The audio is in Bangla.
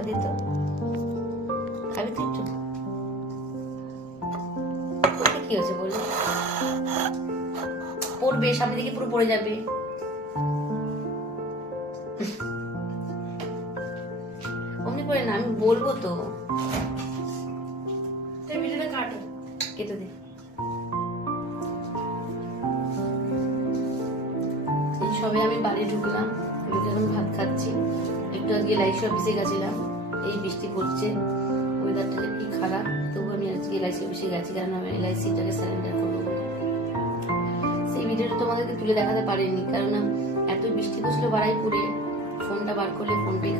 ঢাকা দিত। খাবি তো একটু? কি হয়েছে বল? পড়বে, সামনে দিকে পুরো পড়ে যাবে। অমনি করে না, আমি বলবো তো। ভিডিওটা কাটো, কেটে দে। সবে আমি বাড়ি ঢুকলাম, এখন ভাত খাচ্ছি। একটু আজকে এলআইসি অফিসে গেছিলাম, এই বৃষ্টি পড়ছে, ওয়েদারটা যে কি খারাপ, তবু আমি আজকে এলআইসি অফিসে গেছি, কারণ আমি এলআইসিটাকে সারেন্ডার করবো বলে। সেই ভিডিওটা তোমাদেরকে তুলে দেখাতে পারিনি, কারণ এত বৃষ্টি পড়ছিল বাড়াইপুরে, ফোনটা বার করলে ফোনটাই খারাপ।